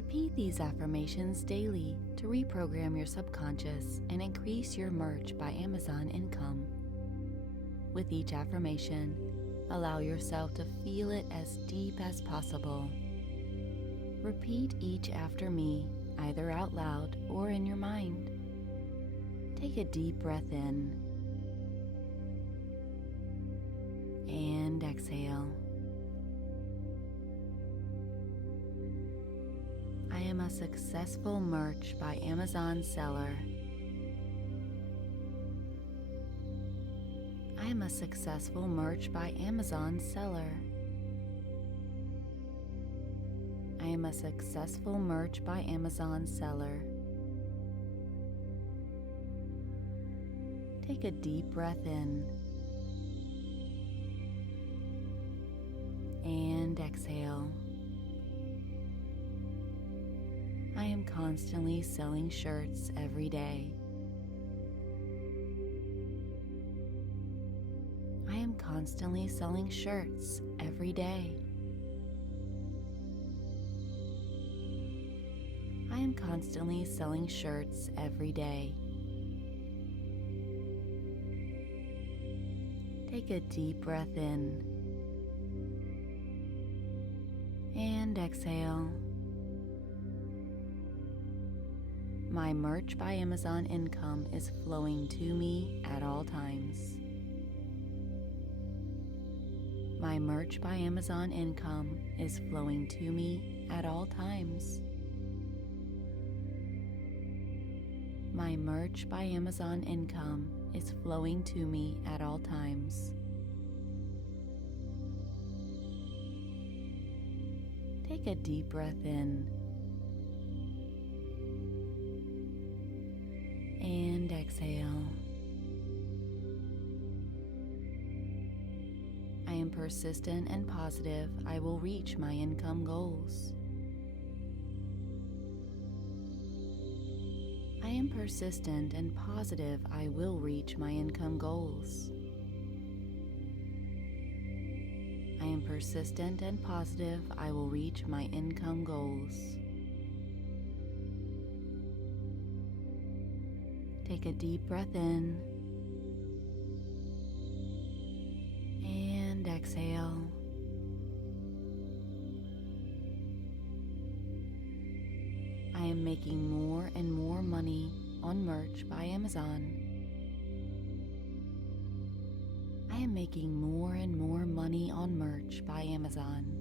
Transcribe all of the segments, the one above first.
Repeat these affirmations daily to reprogram your subconscious and increase your Merch by Amazon income. With each affirmation, allow yourself to feel it as deep as possible. Repeat each after me, either out loud or in your mind. Take a deep breath in and exhale. I am a successful Merch by Amazon seller. I am a successful Merch by Amazon seller. I am a successful Merch by Amazon seller. Take a deep breath in and exhale. I am constantly selling shirts every day. I am constantly selling shirts every day. I am constantly selling shirts every day. Take a deep breath in and exhale. My Merch by Amazon income is flowing to me at all times. My Merch by Amazon income is flowing to me at all times. My Merch by Amazon income is flowing to me at all times. Take a deep breath in and exhale. I am persistent and positive I will reach my income goals. I am persistent and positive I will reach my income goals. I am persistent and positive I will reach my income goals. Take a deep breath in and exhale. I am making more and more money on Merch by Amazon. I am making more and more money on Merch by Amazon.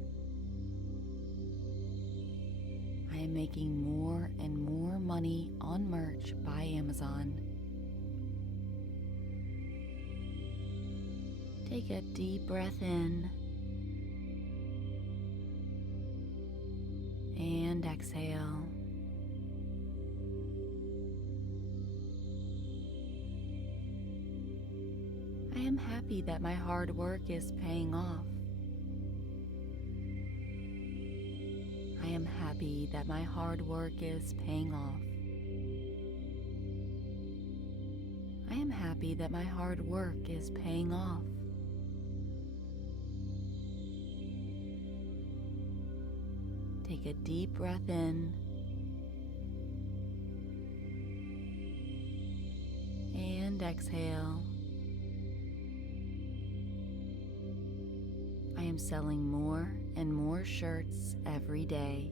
I am making more and more money on Merch by Amazon. Take a deep breath in and exhale. I am happy that my hard work is paying off. I am happy that my hard work is paying off. I am happy that my hard work is paying off. Take a deep breath in and exhale. I am selling more and more shirts every day.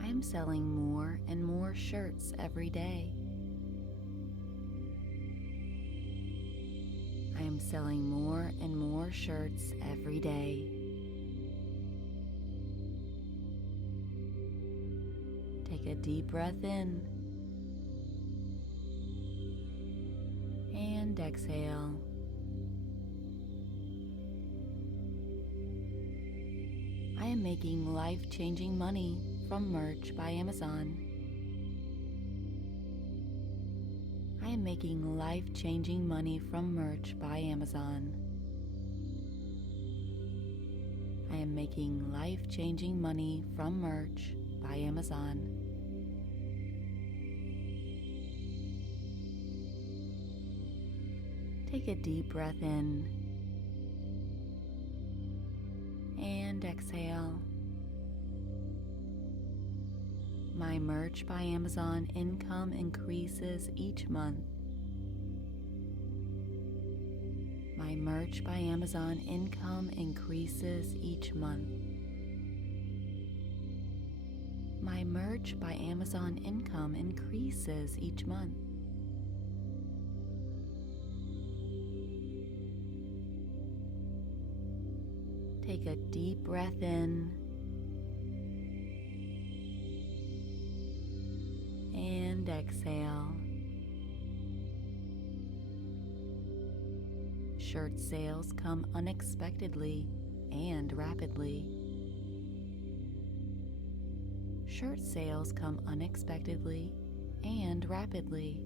I am selling more and more shirts every day. I am selling more and more shirts every day. Take a deep breath in and exhale. I am making life-changing money from Merch by Amazon. I am making life-changing money from Merch by Amazon. I am making life-changing money from Merch by Amazon. Take a deep breath in and and exhale. My merch by Amazon income increases each month. My merch by Amazon income increases each month. My merch by Amazon income increases each month. Take a deep breath in and exhale. Shirt sales come unexpectedly and rapidly. Shirt sales come unexpectedly and rapidly.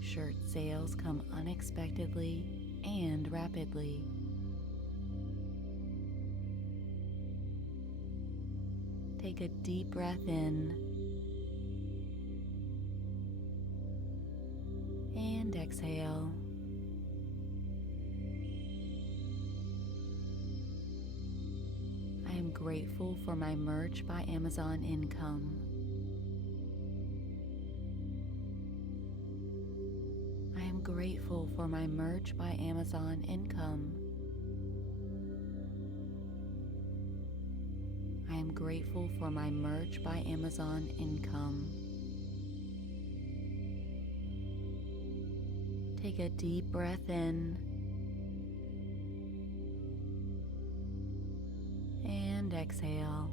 Shirt sales come unexpectedly and rapidly. Take a deep breath in and exhale. I am grateful for my merch by Amazon income. I am grateful for my merch by Amazon income. I am grateful for my merch by Amazon income. Take a deep breath in and exhale.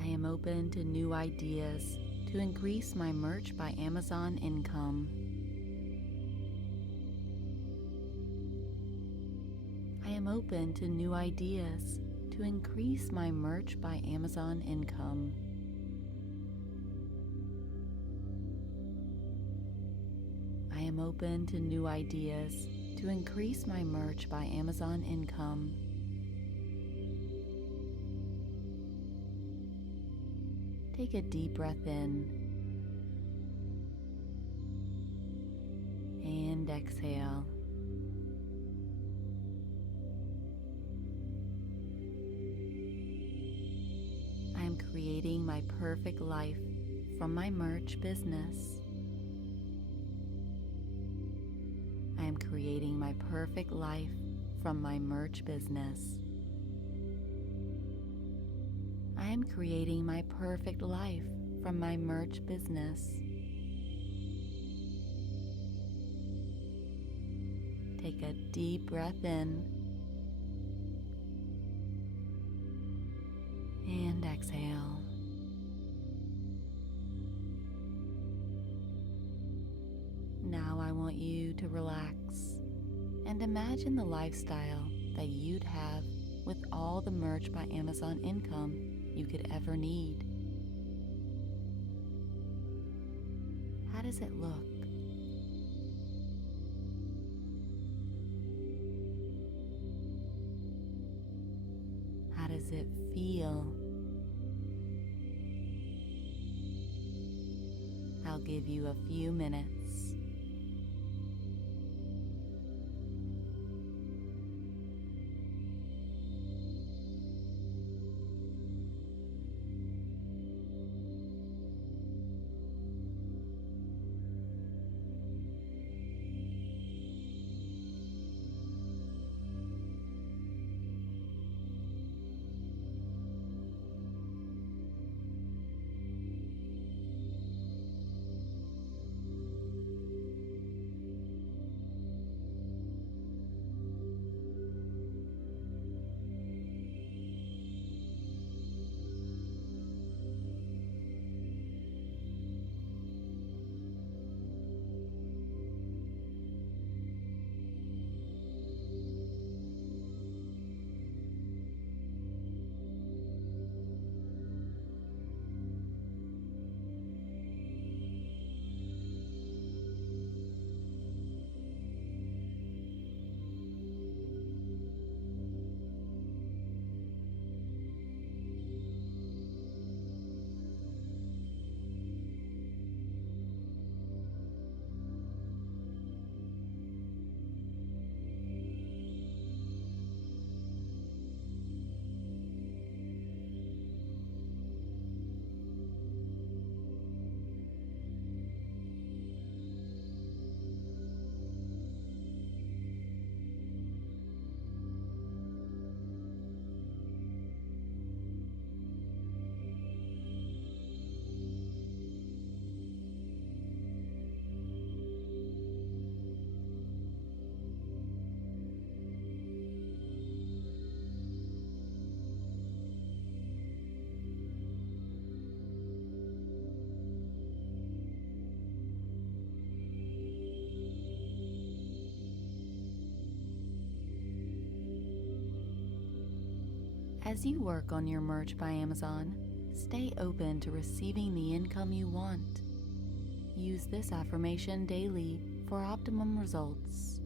I am open to new ideas to increase my merch by Amazon income. I am open to new ideas to increase my merch by Amazon income. I am open to new ideas to increase my merch by Amazon income. Take a deep breath in and exhale. I am creating my perfect life from my merch business. I am creating my perfect life from my merch business. I am creating my perfect life from my merch business. Take a deep breath in and exhale. Now I want you to relax and imagine the lifestyle that you'd have with all the merch by Amazon income you could ever need. How does it look? How does it feel? I'll give you a few minutes. As you work on your merch by Amazon, stay open to receiving the income you want. Use this affirmation daily for optimum results.